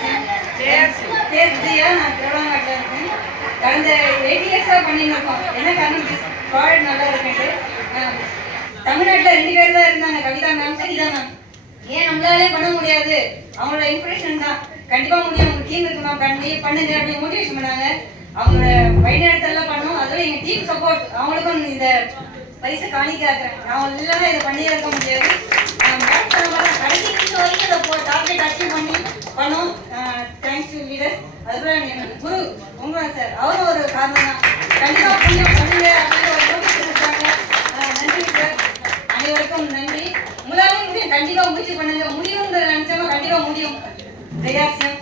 Foundation பேர் விஜயா. நான் திருவண்ணாமலையில் இருக்கேன். கடந்த 8 இயர்ஸாக பண்ணிட்டு இருக்கோம். என்ன காரணம், ப்ராடக்ட் நல்லா இருக்குன்ட்டு. தமிழ்நாட்டில் 2 பேர் தான் இருந்தாங்க, கவிதா மேம், சரிதா மேம். ஏன் நம்மளாலே பண்ண முடியாது, அவங்களோட இன்ஸ்பிரேஷன் தான். கண்டிப்பாக முடியும், உங்கள் டீம் இருக்கு மேம், பண்ணி பண்ணுங்க அப்படின்னு மோட்டிவேஷன் பண்ணாங்க. அவங்களோட வழிநடத்தெல்லாம் பண்ணோம். அதுவும் எங்கள் டீம் சப்போர்ட், அவங்களுக்கும் இந்த பரிசை காணிக்காக்குறேன். நான் இல்லைன்னா இதை பண்ணியே இருக்க முடியாது. கடைசி நிமிஷம் வரைக்கும் அதை டார்கெட் அச்சீவ் பண்ணி பண்ணோம். Thanks to leader. அதுபோல் எங்கள் குரு உங்களோட சார், அவரும் ஒரு காரணம் தான். கண்டிப்பாக புண்ணியம் பண்ணுங்க அப்படின்னு ஒரு நோட்டீஸ் கொடுத்தாங்க. நன்றி சார், அனைவருக்கும் நன்றி. உங்களாலே முடியும், கண்டிப்பாக முயற்சி பண்ணுங்க. முடியும்ன்ற நினைச்சவங்க கண்டிப்பாக முடியும். ஜெயாசியம்.